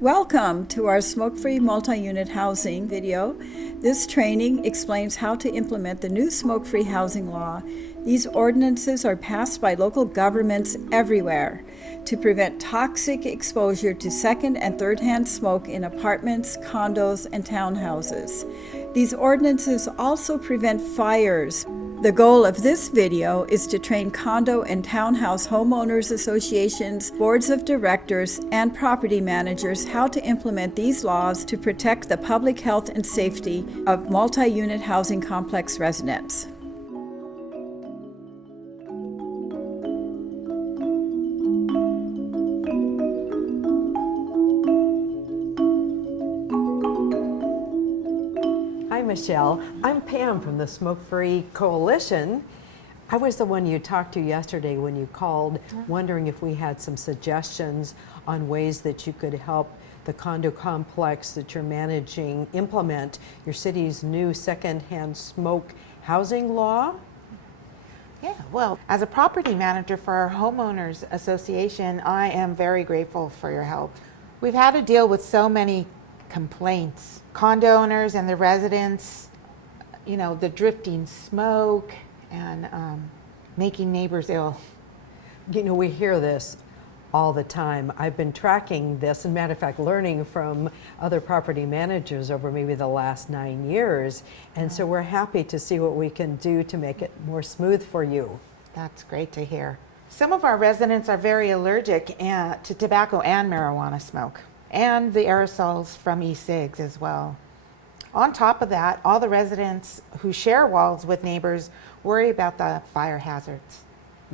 Welcome to our smoke-free multi-unit housing video. This training explains how to implement the new smoke-free housing law. These ordinances are passed by local governments everywhere to prevent toxic exposure to second and third-hand smoke in apartments, condos, and townhouses. These ordinances also prevent fires. The goal of this video is to train condo and townhouse homeowners associations, boards of directors, and property managers how to implement these laws to protect the public health and safety of multi-unit housing complex residents. Hi, Michelle. I'm Pam from the Smoke-Free Coalition. I was the one you talked to yesterday when you called, wondering if we had some suggestions on ways that you could help the condo complex that you're managing implement your city's new secondhand smoke housing law. Yeah, well, as a property manager for our Homeowners Association, I am very grateful for your help. We've had to deal with so many complaints. Condo owners and the residents, the drifting smoke and making neighbors ill. We hear this all the time. I've been tracking this, and matter of fact, learning from other property managers over maybe the last 9 years. And so we're happy to see what we can do to make it more smooth for you. That's great to hear. Some of our residents are very allergic to tobacco and marijuana smoke, and the aerosols from e-cigs as well. On top of that, all the residents who share walls with neighbors worry about the fire hazards.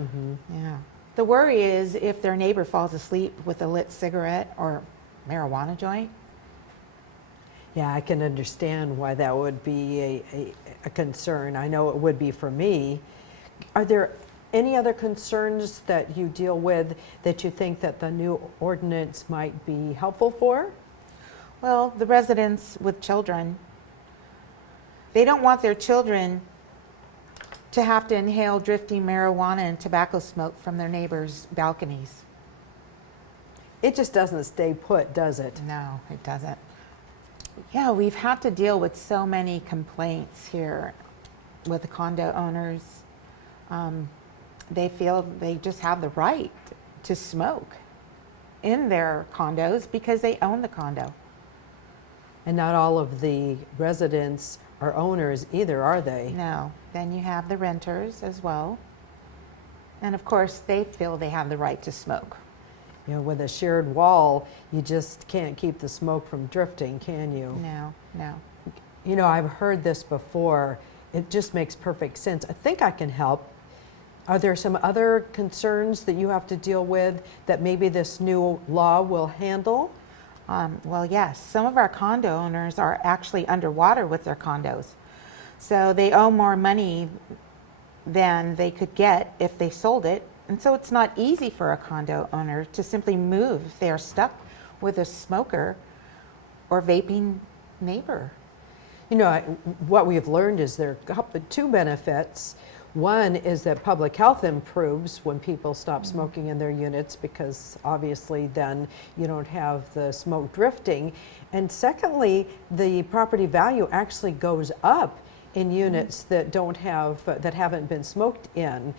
Mm-hmm. Yeah. The worry is if their neighbor falls asleep with a lit cigarette or marijuana joint. Yeah, I can understand why that would be a concern. I know it would be for me. Are there any other concerns that you deal with that you think that the new ordinance might be helpful for? Well, the residents with children, they don't want their children to have to inhale drifting marijuana and tobacco smoke from their neighbors' balconies. It just doesn't stay put, does it? No, it doesn't. Yeah, we've had to deal with so many complaints here with the condo owners. They feel they just have the right to smoke in their condos because they own the condo. And not all of the residents are owners either, are they? No. Then you have the renters as well. And of course, they feel they have the right to smoke. With a shared wall, you just can't keep the smoke from drifting, can you? No. I've heard this before. It just makes perfect sense. I think I can help. Are there some other concerns that you have to deal with that maybe this new law will handle? Well, yes. Some of our condo owners are actually underwater with their condos. So they owe more money than they could get if they sold it. And so it's not easy for a condo owner to simply move if they are stuck with a smoker or vaping neighbor. What we've learned is there are two benefits. One is that public health improves when people stop smoking in their units, because obviously then you don't have the smoke drifting. And secondly, the property value actually goes up in units that haven't been smoked in.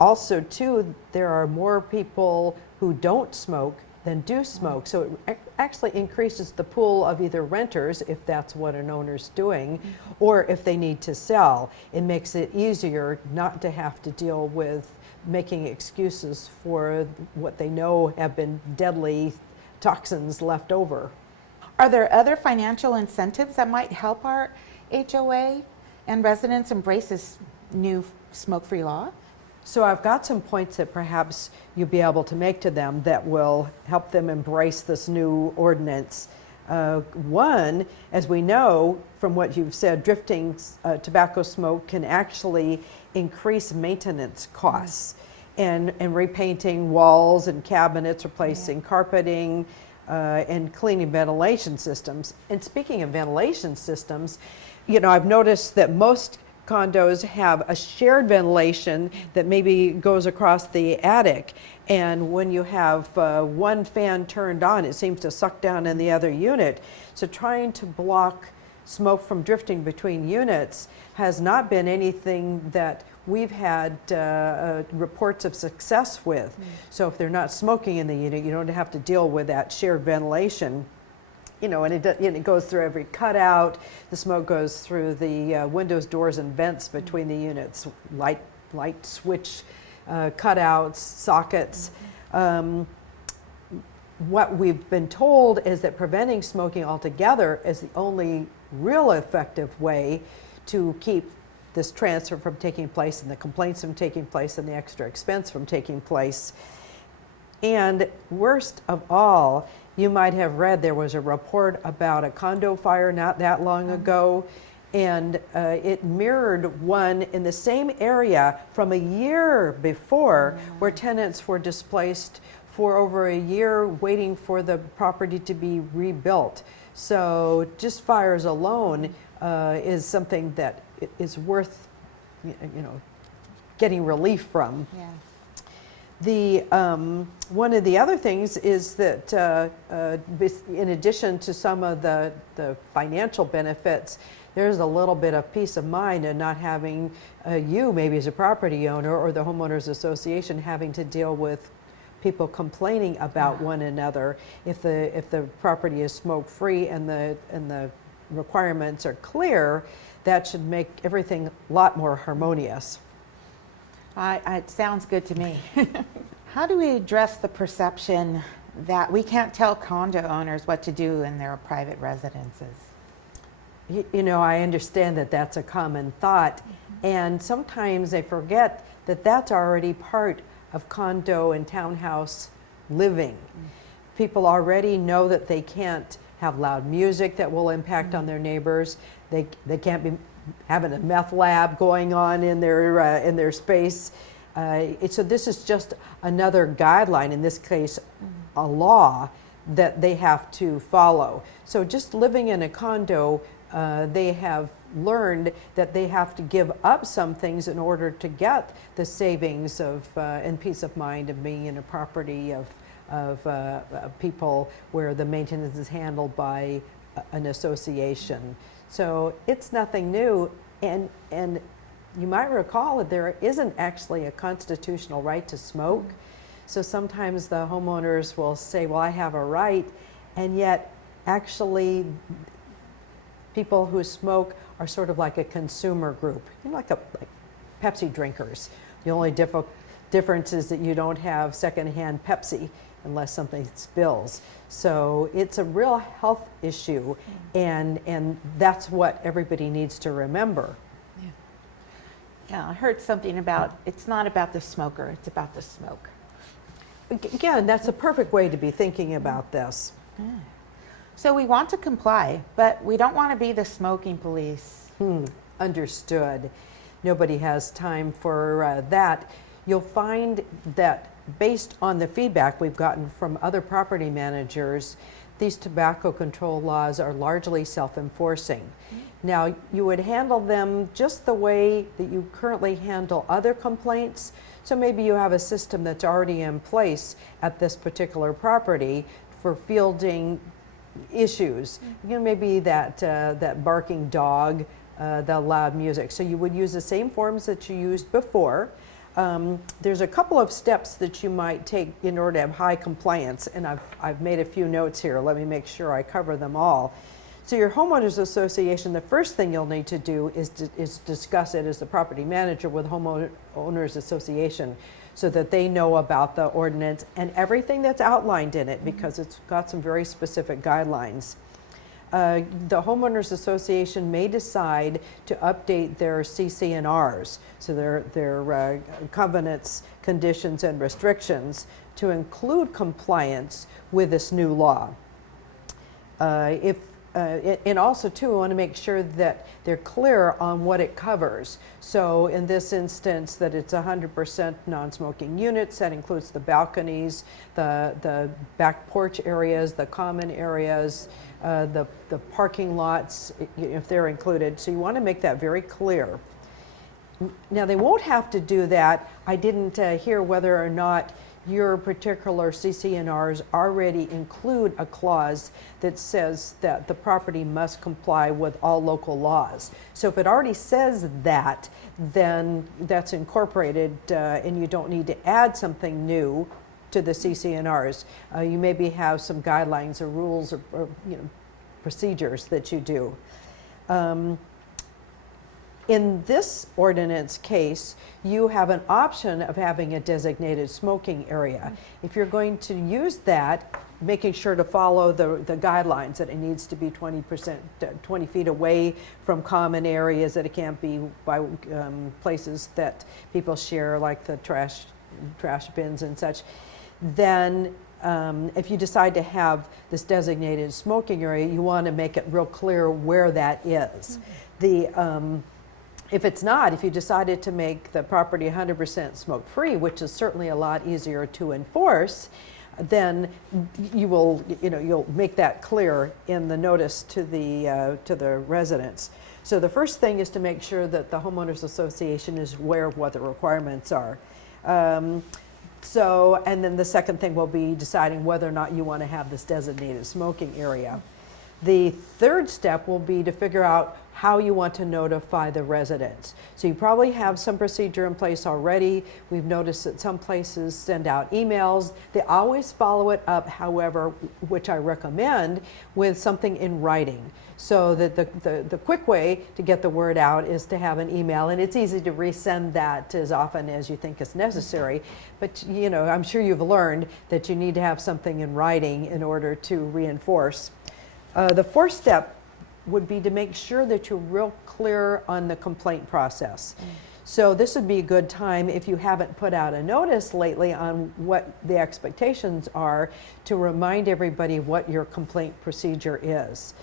Also, too, there are more people who don't smoke than do smoke. So it actually increases the pool of either renters, if that's what an owner's doing, or if they need to sell. It makes it easier not to have to deal with making excuses for what they know have been deadly toxins left over. Are there other financial incentives that might help our HOA and residents embrace this new smoke-free law? So I've got some points that perhaps you'll be able to make to them that will help them embrace this new ordinance. One, as we know from what you've said, drifting tobacco smoke can actually increase maintenance costs, and repainting walls and cabinets, replacing carpeting, and cleaning ventilation systems. And speaking of ventilation systems, I've noticed that most condos have a shared ventilation that maybe goes across the attic. And when you have one fan turned on, it seems to suck down in the other unit. So trying to block smoke from drifting between units has not been anything that we've had reports of success with. So if they're not smoking in the unit, you don't have to deal with that shared ventilation. You know, and it goes through every cutout. The smoke goes through the windows, doors, and vents between the units, light switch cutouts, sockets. What we've been told is that preventing smoking altogether is the only real effective way to keep this transfer from taking place and the complaints from taking place and the extra expense from taking place. And worst of all, you might have read there was a report about a condo fire not that long ago, and it mirrored one in the same area from a year before, where tenants were displaced for over a year waiting for the property to be rebuilt. So just fires alone is something that is worth, getting relief from. Yeah. The one of the other things is that in addition to some of the financial benefits, there's a little bit of peace of mind in not having you, maybe as a property owner or the homeowners association, having to deal with people complaining about one another. If the property is smoke free and the requirements are clear, that should make everything a lot more harmonious. It sounds good to me. How do we address the perception that we can't tell condo owners what to do in their private residences? I understand that that's a common thought, and sometimes they forget that that's already part of condo and townhouse living. People already know that they can't have loud music that will impact on their neighbors. They can't be having a meth lab going on in their space. So this is just another guideline, in this case, a law that they have to follow. So just living in a condo, they have learned that they have to give up some things in order to get the savings of and peace of mind of being in a property of people where the maintenance is handled by an association. So it's nothing new, and you might recall that there isn't actually a constitutional right to smoke. So sometimes the homeowners will say, well, I have a right, and yet actually people who smoke are sort of like a consumer group, like Pepsi drinkers. The only difference is that you don't have secondhand Pepsi unless something spills. So it's a real health issue, and that's what everybody needs to remember. Yeah, I heard something about it's not about the smoker, it's about the smoke. Again, that's a perfect way to be thinking about this. So we want to comply, but we don't want to be the smoking police. Understood. Nobody has time for that. You'll find that based on the feedback we've gotten from other property managers, these tobacco control laws are largely self-enforcing. Now, you would handle them just the way that you currently handle other complaints. So maybe you have a system that's already in place at this particular property for fielding issues. Maybe that barking dog, the loud music. So you would use the same forms that you used before. There's a couple of steps that you might take in order to have high compliance, and I've made a few notes here. Let me make sure I cover them all. So your homeowners association, the first thing you'll need to do is discuss it as the property manager with homeowners association, so that they know about the ordinance and everything that's outlined in it, because it's got some very specific guidelines. The homeowners association may decide to update their CC&Rs, so their covenants, conditions, and restrictions, to include compliance with this new law. And also, too, I want to make sure that they're clear on what it covers. So in this instance, that it's 100% non-smoking units. That includes the balconies, the back porch areas, the common areas, the parking lots, if they're included. So you want to make that very clear. Now, they won't have to do that. I didn't hear whether or not your particular CCNRs already include a clause that says that the property must comply with all local laws. So if it already says that, then that's incorporated and you don't need to add something new to the CCNRs. You maybe have some guidelines or rules or procedures that you do. In this ordinance case, you have an option of having a designated smoking area. If you're going to use that, making sure to follow the guidelines that it needs to be 20 feet away from common areas, that it can't be by places that people share, like the trash bins and such. Then if you decide to have this designated smoking area, you want to make it real clear where that is. If it's not, if you decided to make the property 100% smoke-free, which is certainly a lot easier to enforce, then you'll make that clear in the notice to the residents. So the first thing is to make sure that the homeowners association is aware of what the requirements are. And then the second thing will be deciding whether or not you want to have this designated smoking area. The third step will be to figure out how you want to notify the residents. So you probably have some procedure in place already. We've noticed that some places send out emails. They always follow it up, however, which I recommend, with something in writing. So that the quick way to get the word out is to have an email, and it's easy to resend that as often as you think is necessary. But I'm sure you've learned that you need to have something in writing in order to reinforce. The fourth step would be to make sure that you're real clear on the complaint process. So this would be a good time, if you haven't put out a notice lately on what the expectations are, to remind everybody what your complaint procedure is.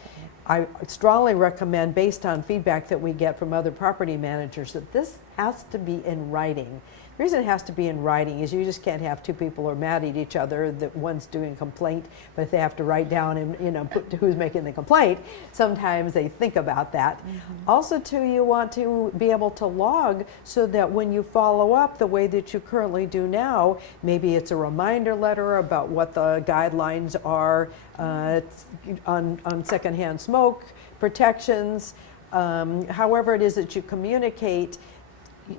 I strongly recommend, based on feedback that we get from other property managers, that this has to be in writing. The reason it has to be in writing is you just can't have two people who are mad at each other, that one's doing a complaint, but they have to write down and put who's making the complaint. Sometimes they think about that. Also, too, you want to be able to log so that when you follow up the way that you currently do now, maybe it's a reminder letter about what the guidelines are on secondhand smoke protections, however it is that you communicate.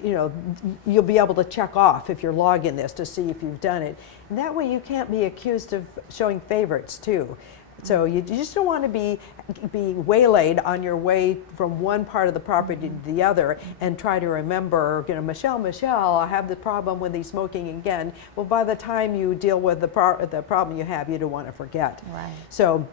You'll be able to check off if you're logging this to see if you've done it. And that way you can't be accused of showing favorites too. So you just don't want to be waylaid on your way from one part of the property to the other and try to remember, Michelle, I have the problem with the smoking again. Well, by the time you deal with the problem you have, you don't want to forget. Right. So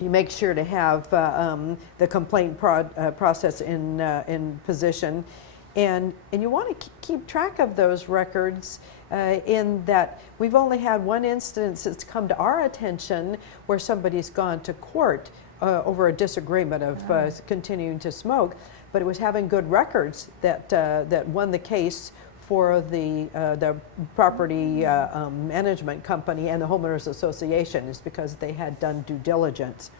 you make sure to have the complaint process in position. And you want to keep track of those records in that we've only had one instance that's come to our attention where somebody's gone to court over a disagreement of continuing to smoke, but it was having good records that won the case for the property management company and the homeowners association, is because they had done due diligence.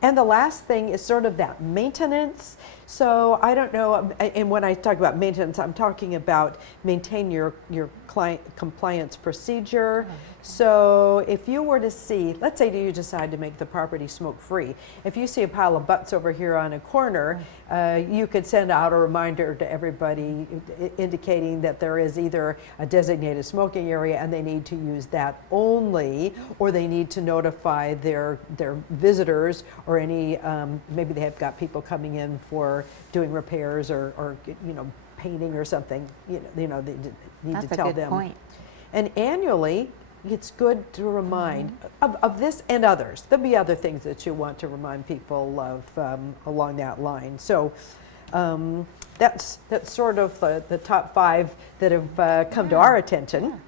And the last thing is sort of that maintenance. So I don't know, and when I talk about maintenance, I'm talking about maintain your client compliance procedure. So if you were to see, let's say you decide to make the property smoke-free. If you see a pile of butts over here on a corner, you could send out a reminder to everybody indicating that there is either a designated smoking area and they need to use that only, or they need to notify their visitors, or any, maybe they have got people coming in for doing repairs or painting or something, they need That's to tell a good them. point. And annually, it's good to remind of this and others. There'll be other things that you want to remind people of along that line. So that's sort of the top 5 that have come to our attention.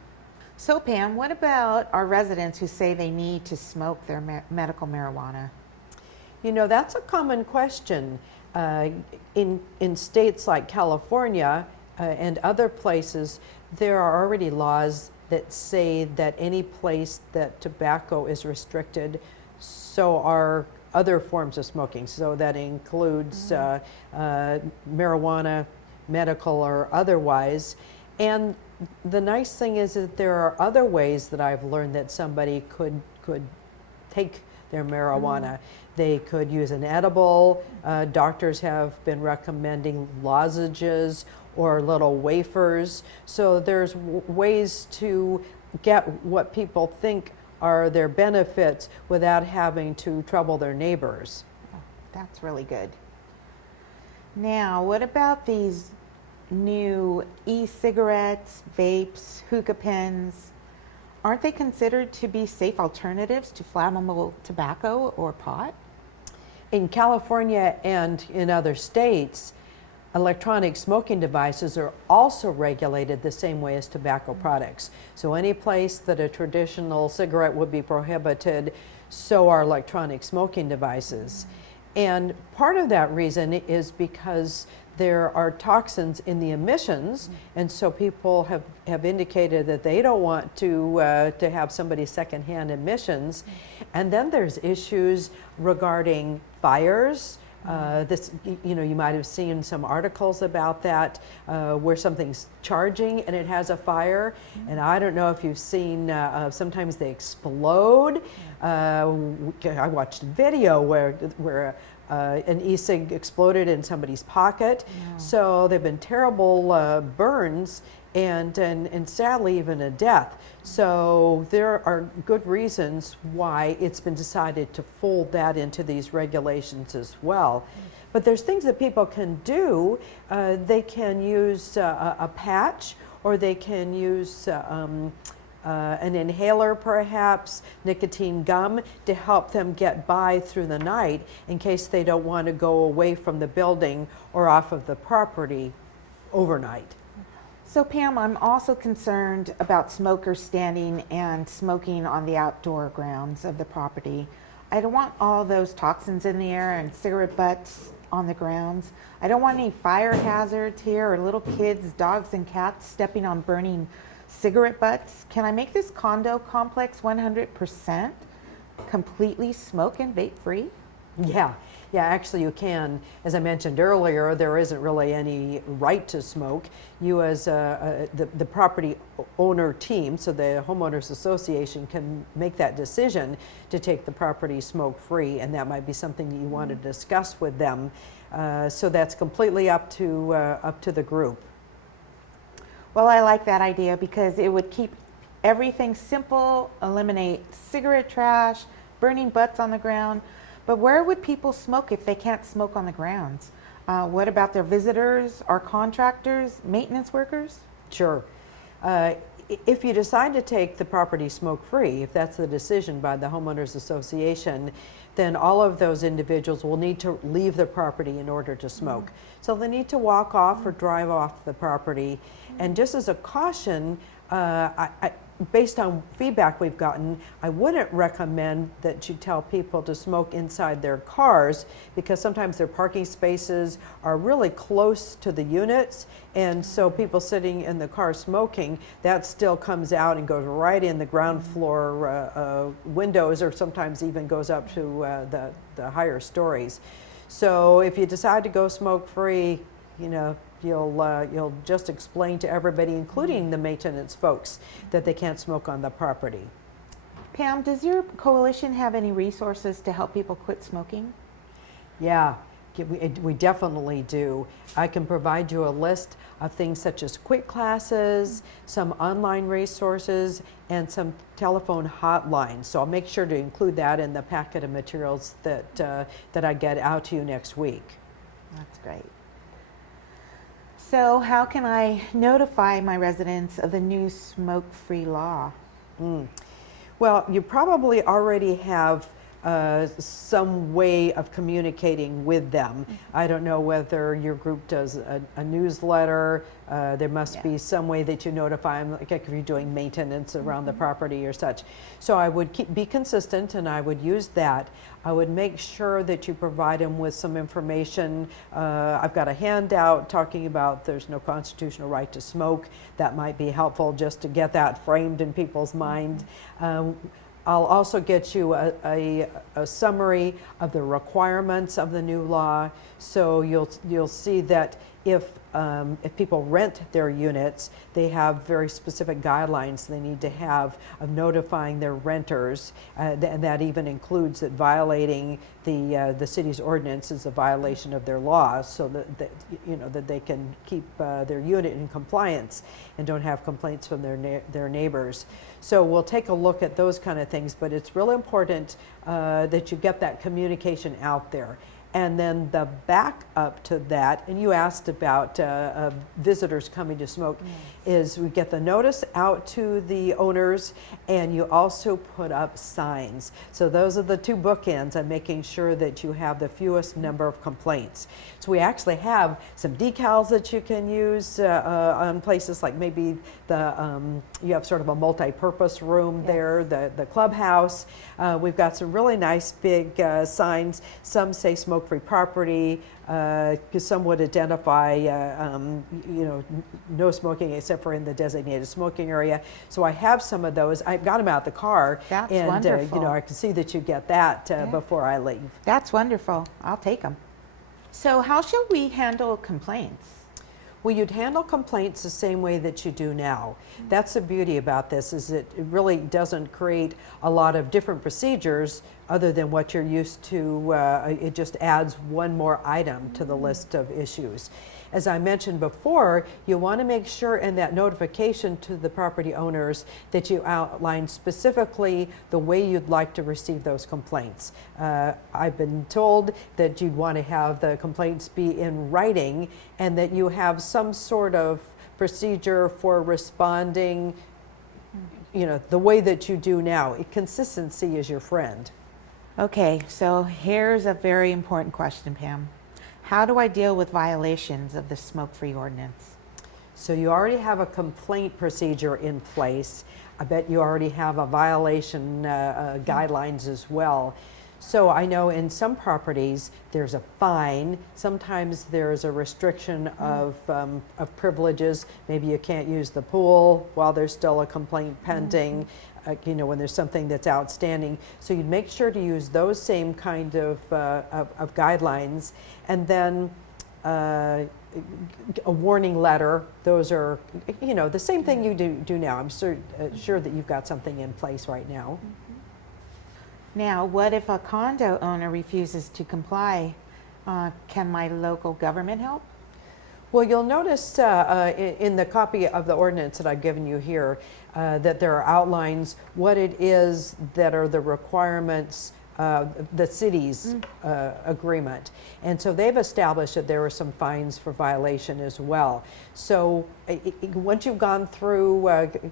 So Pam, what about our residents who say they need to smoke their medical marijuana? That's a common question. In states like California and other places, there are already laws that say that any place that tobacco is restricted, so are other forms of smoking. So that includes marijuana, medical or otherwise. And the nice thing is that there are other ways that I've learned that somebody could take their marijuana. They could use an edible. Doctors have been recommending lozenges or little wafers. So there's ways to get what people think are their benefits without having to trouble their neighbors. Oh, that's really good. Now, what about these new e-cigarettes, vapes, hookah pens? Aren't they considered to be safe alternatives to flammable tobacco or pot? In California and in other states, electronic smoking devices are also regulated the same way as tobacco products. So any place that a traditional cigarette would be prohibited, so are electronic smoking devices. And part of that reason is because there are toxins in the emissions, and so people have indicated that they don't want to have somebody's secondhand emissions. And then there's issues regarding fires. You might have seen some articles about that where something's charging and it has a fire. And I don't know if you've seen, sometimes they explode. I watched a video where an e-cig exploded in somebody's pocket. Yeah. So there have been terrible burns and sadly even a death. So there are good reasons why it's been decided to fold that into these regulations as well. But there's things that people can do. They can use a patch, or they can use an inhaler perhaps, nicotine gum, to help them get by through the night in case they don't want to go away from the building or off of the property overnight. So Pam, I'm also concerned about smokers standing and smoking on the outdoor grounds of the property. I don't want all those toxins in the air and cigarette butts on the grounds. I don't want any fire hazards here or little kids, dogs, and cats stepping on burning cigarette butts. Can I make this condo complex 100% completely smoke and vape free? Yeah, actually you can. As I mentioned earlier, there isn't really any right to smoke. You as the property owner team, so the Homeowners Association, can make that decision to take the property smoke free, and that might be something that you want to discuss with them. So that's completely up to the group. Well, I like that idea because it would keep everything simple, eliminate cigarette trash, burning butts on the ground. But where would people smoke if they can't smoke on the grounds? What about their visitors, our contractors, maintenance workers? Sure. If you decide to take the property smoke-free, if that's the decision by the Homeowners Association, then all of those individuals will need to leave the property in order to smoke. So they need to walk off or drive off the property. And just as a caution, based on feedback we've gotten, I wouldn't recommend that you tell people to smoke inside their cars, because sometimes their parking spaces are really close to the units, and so people sitting in the car smoking, that still comes out and goes right in the ground floor windows, or sometimes even goes up to the higher stories. So if you decide to go smoke free, you'll just explain to everybody, including the maintenance folks, that they can't smoke on the property. Pam, does your coalition have any resources to help people quit smoking? Yeah, we definitely do. I can provide you a list of things such as quit classes, some online resources, and some telephone hotlines. So I'll make sure to include that in the packet of materials that I get out to you next week. That's great. So how can I notify my residents of the new smoke-free law? Well, you probably already have some way of communicating with them. I don't know whether your group does a newsletter. There must be some way that you notify them, like if you're doing maintenance around the property or such. So I would be consistent, and I would use that. I would make sure that you provide them with some information. I've got a handout talking about there's no constitutional right to smoke. That might be helpful just to get that framed in people's mind. I'll also get you a summary of the requirements of the new law, so you'll see that if people rent their units, they have very specific guidelines they need to have of notifying their renters, and that even includes that violating the city's ordinance is a violation of their laws, so that they can keep their unit in compliance and don't have complaints from their neighbors. So we'll take a look at those kind of things, but it's really important that you get that communication out there. And then the back up to that, and you asked about visitors coming to smoke, is we get the notice out to the owners, and you also put up signs. So those are the two bookends of making sure that you have the fewest number of complaints. So we actually have some decals that you can use on places like maybe you have sort of a multi-purpose room there, the clubhouse. We've got some really nice big signs. Some say smoke-free property, because some would identify, no smoking except for in the designated smoking area. So I have some of those. I've got them out the car. That's and, wonderful. I can see that you get that before I leave. That's wonderful. I'll take them. So how should we handle complaints? Well, you'd handle complaints the same way that you do now. That's the beauty about this, is it really doesn't create a lot of different procedures other than what you're used to. It just adds one more item to the list of issues. As I mentioned before, you want to make sure in that notification to the property owners that you outline specifically the way you'd like to receive those complaints. I've been told that you'd want to have the complaints be in writing, and that you have some sort of procedure for responding, the way that you do now. Consistency is your friend. Okay, so here's a very important question, Pam. How do I deal with violations of the smoke-free ordinance? So you already have a complaint procedure in place. I bet you already have a violation guidelines as well. So I know in some properties there's a fine. Sometimes there's a restriction of privileges. Maybe you can't use the pool while there's still a complaint pending. When there's something that's outstanding. So you'd make sure to use those same kind of guidelines. And then a warning letter. Those are, the same thing you do now. I'm sure that you've got something in place right now. Now, what if a condo owner refuses to comply? Can my local government help? Well, you'll notice in the copy of the ordinance that I've given you here that there are outlines what it is that are the requirements the city's agreement. And so they've established that there are some fines for violation as well. So once you've gone through,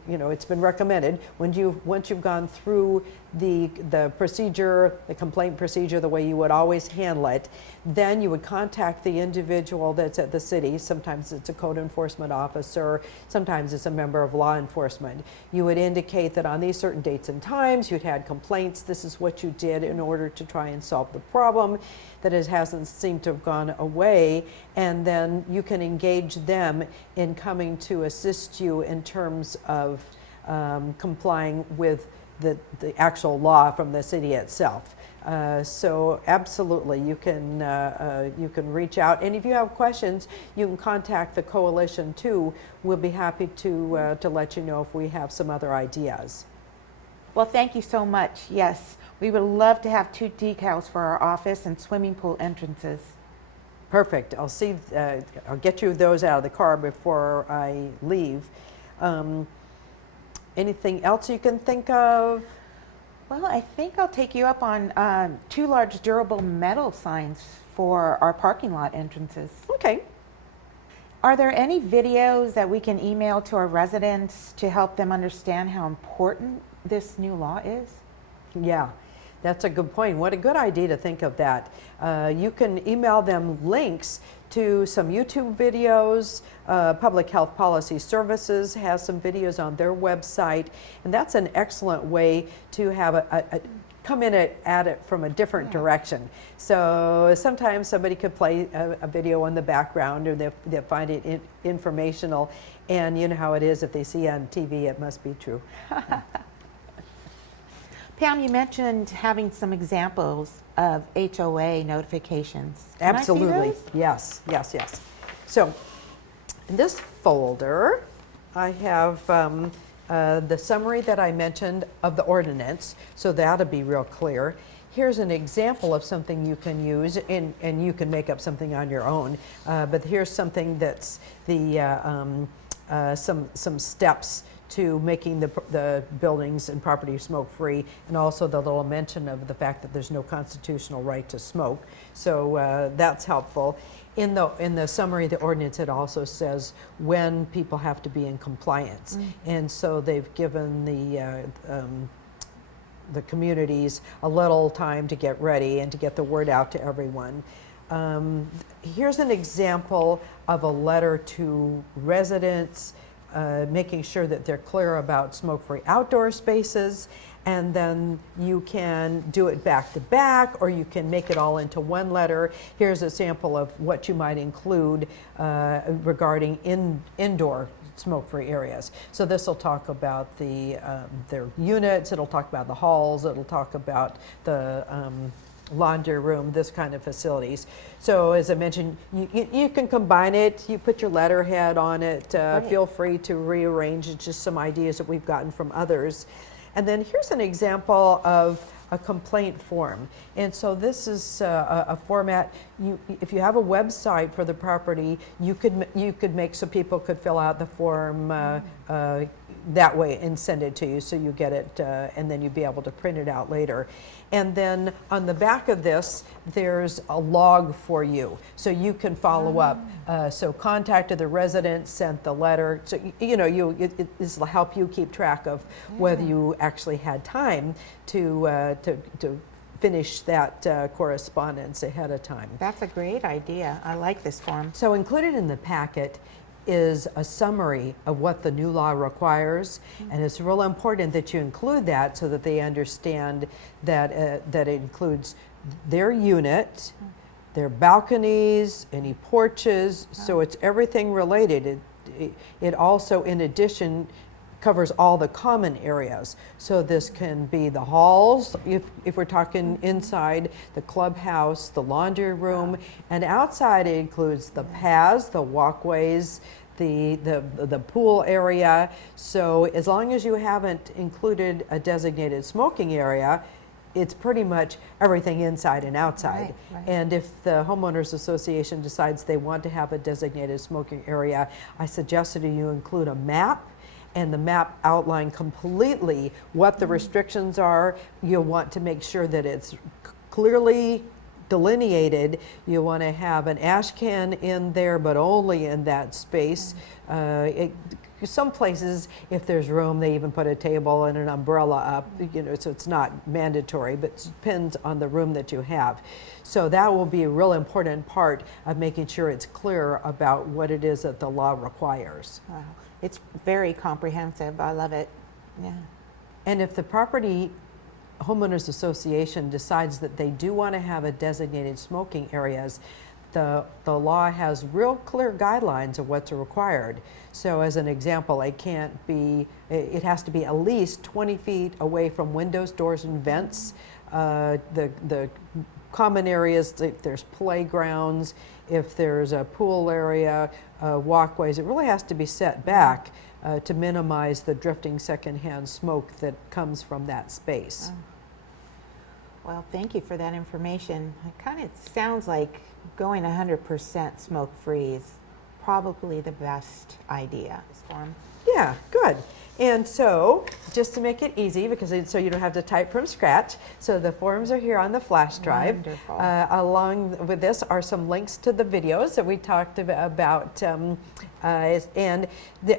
it's been recommended, once you've gone through the procedure, the complaint procedure, the way you would always handle it, then you would contact the individual that's at the city. Sometimes it's a code enforcement officer, sometimes it's a member of law enforcement. You would indicate that on these certain dates and times you'd had complaints, this is what you did in order to try and solve the problem, that it hasn't seemed to have gone away, and then you can engage them in coming to assist you in terms of complying with the actual law from the city itself. So absolutely, you can reach out, and if you have questions, you can contact the coalition too. We'll be happy to let you know if we have some other ideas. Well, thank you so much. Yes, we would love to have 2 decals for our office and swimming pool entrances. Perfect. I'll get you those out of the car before I leave. Anything else you can think of? Well, I think I'll take you up on 2 large durable metal signs for our parking lot entrances. Okay. Are there any videos that we can email to our residents to help them understand how important this new law is? Yeah, that's a good point. What a good idea to think of that. You can email them links to some YouTube videos. Public Health Policy Services has some videos on their website, and that's an excellent way to have come in at it from a different direction. So sometimes somebody could play a video in the background, or they find it informational, and you know how it is, if they see it on TV, it must be true. Pam, you mentioned having some examples of HOA notifications. Can Absolutely. I see those? Yes. So in this folder, I have the summary that I mentioned of the ordinance, so that'll be real clear. Here's an example of something you can use, and you can make up something on your own, but here's something that's some steps to making the buildings and property smoke-free, and also the little mention of the fact that there's no constitutional right to smoke. So that's helpful. In the summary of the ordinance, it also says when people have to be in compliance. And so they've given the communities a little time to get ready and to get the word out to everyone. Here's an example of a letter to residents, making sure that they're clear about smoke-free outdoor spaces, and then you can do it back to back, or you can make it all into one letter. Here's a sample of what you might include regarding indoor smoke-free areas. So this will talk about their units, it'll talk about the halls, it'll talk about the laundry room, this kind of facilities. So as I mentioned, you can combine it, you put your letterhead on it, feel free to rearrange. It's just some ideas that we've gotten from others. And then here's an example of a complaint form. And so this is a format, if you have a website for the property, you could make so people could fill out the form that way and send it to you, so you get it, and then you'd be able to print it out later. And then on the back of this, there's a log for you, so you can follow up. So contacted the resident, sent the letter. So this will help you keep track of whether you actually had time to finish that correspondence ahead of time. That's a great idea. I like this form. So included in the packet is a summary of what the new law requires, and it's real important that you include that so that they understand that that it includes their unit, their balconies, any porches, so it's everything related. It also, in addition, covers all the common areas. So this can be the halls, if we're talking inside, the clubhouse, the laundry room, and outside it includes the paths, the walkways, the pool area. So as long as you haven't included a designated smoking area, it's pretty much everything inside and outside. Right. And if the Homeowners Association decides they want to have a designated smoking area, I suggested you include a map, and the map outline completely what the restrictions are. You'll want to make sure that it's clearly delineated. You want to have an ash can in there, but only in that space. Some places, if there's room, they even put a table and an umbrella up, so it's not mandatory, but it depends on the room that you have. So that will be a real important part of making sure it's clear about what it is that the law requires. Wow. It's very comprehensive. I love it. Yeah. And if the property homeowners association decides that they do want to have a designated smoking areas, the law has real clear guidelines of what's required. So as an example, it has to be at least 20 feet away from windows, doors, and vents. The common areas, if there's playgrounds, if there's a pool area, walkways, it really has to be set back to minimize the drifting secondhand smoke that comes from that space. Well, thank you for that information. It kind of sounds like going 100% smoke-free is probably the best idea. This form. Yeah, good. And so, just to make it easy, so you don't have to type from scratch, so the forms are here on the flash drive. Wonderful. Along with this are some links to the videos that we talked about, and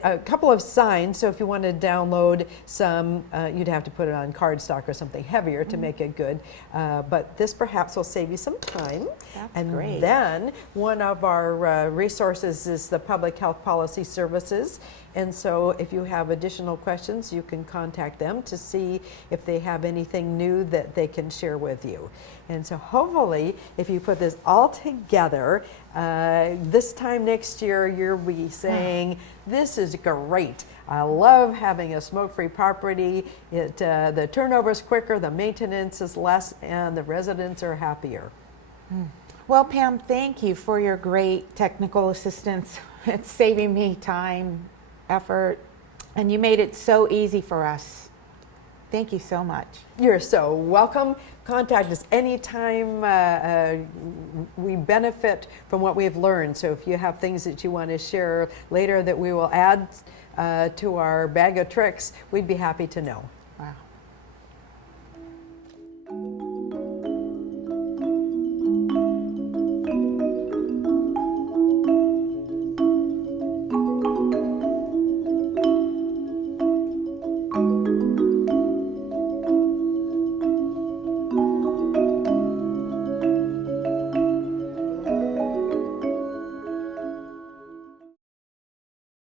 a couple of signs. So if you want to download some, you'd have to put it on cardstock or something heavier to make it good. But this perhaps will save you some time. That's great. Then one of our resources is the Public Health Policy Services. And so if you have additional questions, you can contact them to see if they have anything new that they can share with you. And so hopefully, if you put this all together, this time next year, you'll be saying, this is great. I love having a smoke-free property. The turnover is quicker, the maintenance is less, and the residents are happier. Well, Pam, thank you for your great technical assistance. It's saving me time, effort, and you made it so easy for us. Thank you so much. You're so welcome. Contact us anytime. We benefit from what we've learned. So if you have things that you want to share later that we will add to our bag of tricks, we'd be happy to know. Wow.